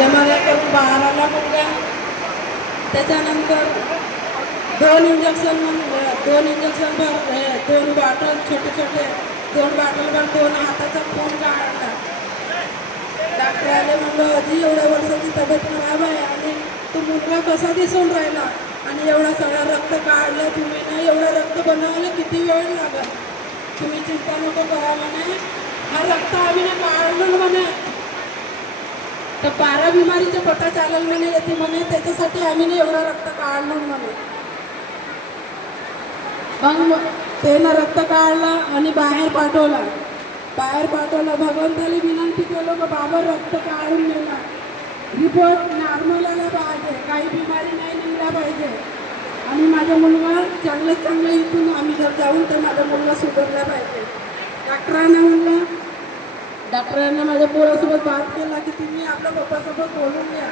MRI करून बाहेर आला मुलगा. त्याच्यानंतर 2 इंजेक्शन भर 2 बॉटल छोटे 2 बॉटल भर 2 हाताचा खून काढला. डॉक्टर आले, म्हणलं अजी एवढ्या वर्षाची तब्येत खराब आहे आणि तो मुलगा कसा दिसून राहिला आणि एवढा सगळा रक्त काढलं तुम्ही ना, एवढं रक्त बनवायला किती वेळ लागल, तुम्ही चिंता नको करा म्हणे. हा रक्त आम्ही ना काढलं म्हणे तर 12 बिमारीचे पता चालेल म्हणे येते म्हणे, त्याच्यासाठी आम्ही ना एवढं रक्त काढलं म्हणे. मग त्यानं रक्त काढला आणि बाहेर पाठवला. भगवंताला विनंती केलं की बाबा रक्त काढून नेला, रिपोर्ट नॉर्मल आला पाहिजे, काही बिमारी नाही निघला पाहिजे आणि माझा मुलगा चांगलं इथून आम्ही जर जाऊन तर माझा मुलगा सुधारला पाहिजे. डॉक्टरांना माझ्या पोरासोबत बात केला की तुम्ही आपल्या पप्पासोबत बोलून घ्या.